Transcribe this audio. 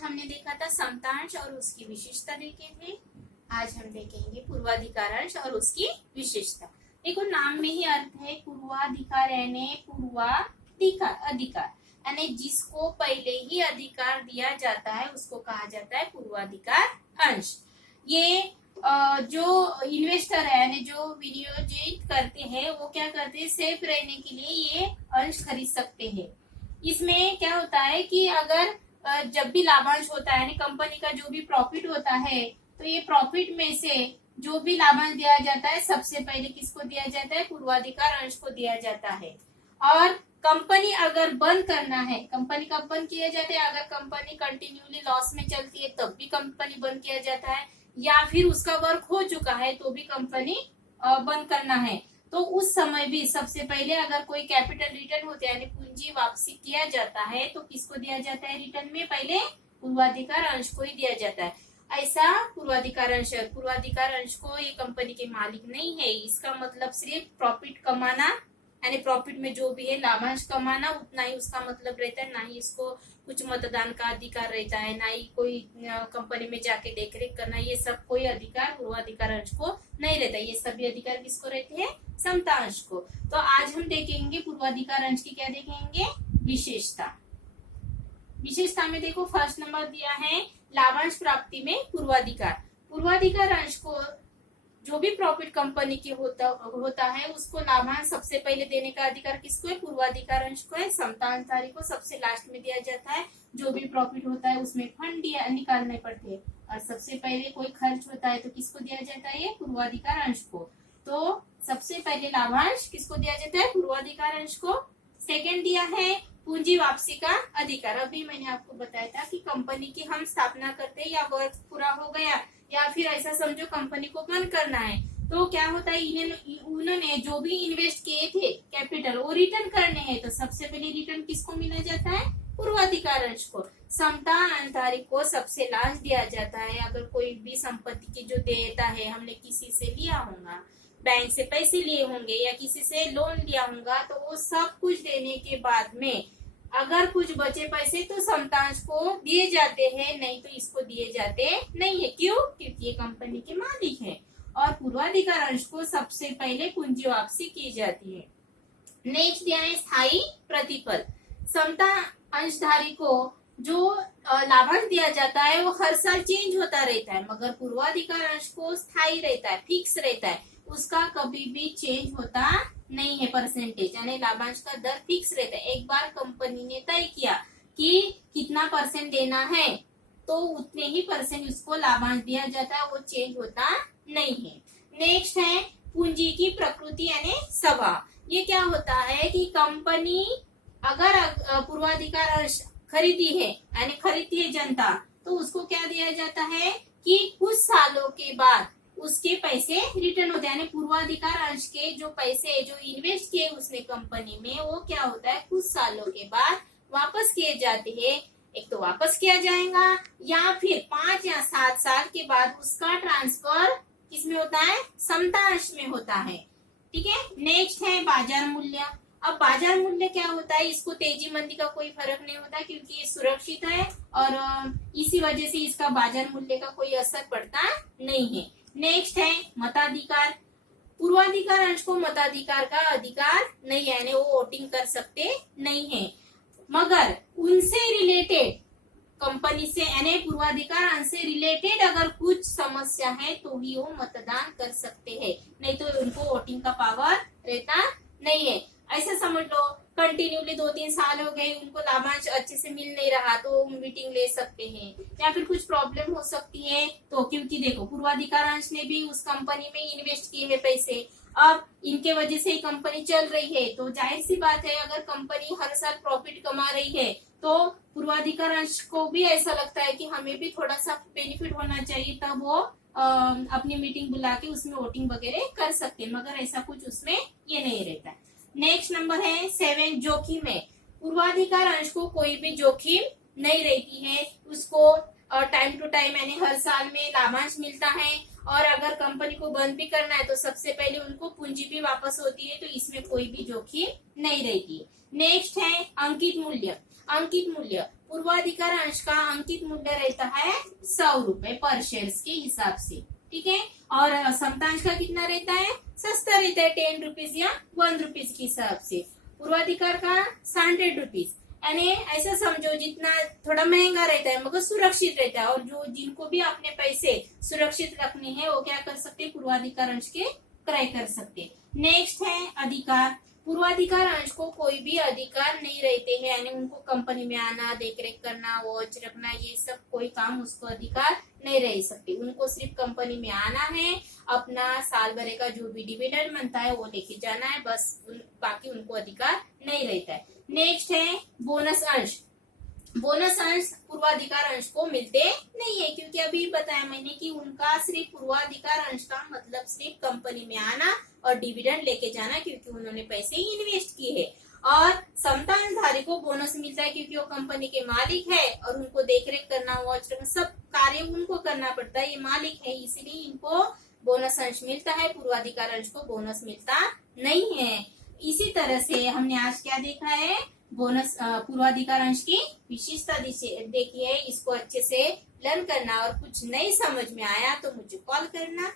हमने देखा था समतांश और उसकी विशेषता देखे थे। आज हम देखेंगे पूर्वाधिकारांश और उसकी विशेषता। देखो नाम में ही अर्थ है पूर्वाधिकार यानी पूर्वाधिकार अधिकार यानी जिसको पहले ही अधिकार दिया जाता है उसको कहा जाता है पूर्वाधिकार अंश। ये जो इन्वेस्टर है यानी जो विनियोजित करते हैं वो क्या करते हैं, सेफ रहने के लिए ये अंश खरीद सकते हैं। इसमें क्या होता है कि अगर जब भी लाभांश होता है यानी कंपनी का जो भी प्रॉफिट होता है तो ये प्रॉफिट में से जो भी लाभांश दिया जाता है सबसे पहले किसको दिया जाता है, पूर्वाधिकार अंश को दिया जाता है। और कंपनी अगर बंद करना है, कंपनी कब बंद किया जाता है, अगर कंपनी कंटिन्यूली लॉस में चलती है तब भी कंपनी बंद किया जाता है, या फिर उसका वर्क हो चुका है तो भी कंपनी बंद करना है तो उस समय भी सबसे पहले अगर कोई कैपिटल रिटर्न होता है यानी पूंजी वापसी किया जाता है तो किसको दिया जाता है, रिटर्न में पहले पूर्वाधिकार अंश को ही दिया जाता है। ऐसा पूर्वाधिकार अंश, पूर्वाधिकार अंश को ये कंपनी के मालिक नहीं है, इसका मतलब सिर्फ प्रॉफिट कमाना यानी प्रॉफिट में जो भी है लाभांश कमाना उतना ही उसका मतलब रहता है। ना ही इसको कुछ मतदान का अधिकार रहता है, ना ही कोई कंपनी में जाके देखरेख करना, ये सब कोई अधिकार पूर्वाधिकार अंश को नहीं रहता। ये सभी अधिकार किसको रहते हैं, समतांश को। तो आज हम देखेंगे पूर्वाधिकार अंश की क्या देखेंगे, विशेषता। विशेषता में देखो फर्स्ट नंबर दिया है लाभांश प्राप्ति में पूर्वाधिकार। पूर्वाधिकार अंश को जो भी प्रॉफिट कंपनी की होता है उसको लाभांश सबसे पहले देने का अधिकार किसको है, पूर्वाधिकार अंश को है। समतांशधारी को सबसे लास्ट में दिया जाता है। जो भी प्रॉफिट होता है उसमें फंड निकालने पड़ते हैं और सबसे पहले कोई खर्च होता है तो किसको दिया जाता है, ये पूर्वाधिकार अंश को। तो सबसे पहले लाभांश किसको दिया जाता है, पूर्वाधिकार अंश को। सेकेंड दिया है पूंजी वापसी का अधिकार। अभी मैंने आपको बताया था कि कंपनी की हम स्थापना करते हैं या वर्क पूरा हो गया या फिर ऐसा समझो कंपनी को बंद करना है तो क्या होता है, उन्होंने जो भी इन्वेस्ट किए थे कैपिटल वो रिटर्न करने हैं तो सबसे पहले रिटर्न किसको मिला जाता है, पूर्वाधिकार अंश को। समतांशधारी को सबसे लास्ट दिया जाता है। अगर कोई भी संपत्ति की जो देयता है हमने किसी से लिया होगा, बैंक से पैसे लिए होंगे या किसी से लोन लिया होगा तो वो सब कुछ देने के बाद में अगर कुछ बचे पैसे तो समतांश को दिए जाते हैं, नहीं तो इसको दिए जाते नहीं है। क्यों, क्योंकि ये कंपनी के मालिक है। और पूर्वाधिकार अंश को सबसे पहले पूंजी वापसी की जाती है। नेक्स्ट दिया है स्थायी प्रतिफल। समता अंशधारी को जो लाभांश दिया जाता है वो हर साल चेंज होता रहता है, मगर पूर्वाधिकार अंश को स्थायी रहता है, फिक्स रहता है, उसका कभी भी चेंज होता नहीं है। परसेंटेज यानी लाभांश का दर फिक्स रहता है। एक बार कंपनी ने तय किया कि कितना परसेंट देना है तो उतने ही परसेंट उसको लाभांश दिया जाता है, वो चेंज होता नहीं है। नेक्स्ट है पूंजी की प्रकृति यानी स्वभाव। ये क्या होता है कि कंपनी अगर पूर्वाधिकार अंश खरीदी है यानी खरीदती है जनता तो उसको क्या दिया जाता है कि कुछ सालों के बाद उसके पैसे रिटर्न होते हैं यानी पूर्वाधिकार अंश के जो पैसे जो इन्वेस्ट किए उसने कंपनी में वो क्या होता है कुछ सालों के बाद वापस किए जाते हैं। एक तो वापस किया जाएगा या फिर 5 या 7 साल के बाद उसका ट्रांसफर किसमें होता है, समतांश में होता है। ठीक है। नेक्स्ट है बाजार मूल्य। अब बाजार मूल्य क्या होता है, इसको तेजी मंदी का कोई फर्क नहीं होता क्योंकि ये सुरक्षित है और इसी वजह से इसका बाजार मूल्य का कोई असर पड़ता नहीं है। नेक्स्ट है मताधिकार। पूर्वाधिकार अंश को मताधिकार का अधिकार नहीं है यानी वो वोटिंग कर सकते नहीं है, मगर उनसे रिलेटेड कंपनी से यानी पूर्वाधिकार अंश से रिलेटेड अगर कुछ समस्या है तो ही वो मतदान कर सकते हैं, नहीं तो उनको वोटिंग का पावर रहता नहीं है। ऐसा समझ लो कंटिन्यूली 2-3 साल हो गए उनको लाभांश अच्छे से मिल नहीं रहा तो मीटिंग ले सकते हैं, या फिर कुछ प्रॉब्लम हो सकती है तो, क्योंकि देखो पूर्वाधिकार अंश ने भी उस कंपनी में इन्वेस्ट किए हैं पैसे, अब इनके वजह से ही कंपनी चल रही है तो जाहिर सी बात है अगर कंपनी हर साल प्रॉफिट कमा रही है तो पूर्वाधिकार अंश को भी ऐसा लगता है कि हमें भी थोड़ा सा बेनिफिट होना चाहिए, तब वो अपनी मीटिंग बुला के उसमें वोटिंग वगैरह कर सकते हैं, मगर ऐसा कुछ उसमें ये नहीं रहता है। नेक्स्ट नंबर है 7 जोखिम है। पूर्वाधिकार अंश को कोई भी जोखिम नहीं रहती है, उसको टाइम टू टाइम यानी हर साल में लाभांश मिलता है और अगर कंपनी को बंद भी करना है तो सबसे पहले उनको पूंजी भी वापस होती है, तो इसमें कोई भी जोखिम नहीं रहती। नेक्स्ट है अंकित मूल्य। अंकित मूल्य पूर्वाधिकार अंश का अंकित मूल्य रहता है 100 रुपए पर शेयर्स के हिसाब से, ठीक है। और समतांश का कितना रहता है, सस्ता रहता है 10 रुपीज या 1 रुपीज के हिसाब से। पूर्वाधिकार का 100 रुपीज, यानी ऐसा समझो जितना थोड़ा महंगा रहता है मगर सुरक्षित रहता है, और जो जिनको भी अपने पैसे सुरक्षित रखने हैं वो क्या कर सकते हैं, पूर्वाधिकार अंश के क्रय कर सकते हैं। नेक्स्ट है अधिकार। पूर्वाधिकार अंश को कोई भी अधिकार नहीं रहते हैं, यानी उनको कंपनी में आना, देखरेख करना, वॉच रखना, ये सब कोई काम उसको अधिकार नहीं रह सकते। उनको सिर्फ कंपनी में आना है, अपना साल भरे का जो भी डिविडेंड बनता है वो लेके जाना है, बस बाकी उनको अधिकार नहीं रहता है। नेक्स्ट है बोनस अंश। बोनस अंश पूर्वाधिकार अंश को मिलते नहीं है, क्योंकि अभी बताया मैंने कि उनका सिर्फ पूर्वाधिकार अंश का मतलब सिर्फ कंपनी में आना और डिविडेंड लेके जाना, क्योंकि उन्होंने पैसे इन्वेस्ट किए हैं। और समतांशधारी को बोनस मिलता है क्योंकि वो कंपनी के मालिक है और उनको देखरेख करना, वॉच रखना, सब कार्य उनको करना पड़ता है, ये मालिक है, इसीलिए इनको बोनस अंश मिलता है। पूर्वाधिकार अंश को बोनस मिलता नहीं है। इसी तरह से हमने आज क्या देखा है, बोनस पूर्वाधिकार अंश की विशेषता देखी है। इसको अच्छे से लर्न करना, और कुछ नहीं समझ में आया तो मुझे कॉल करना।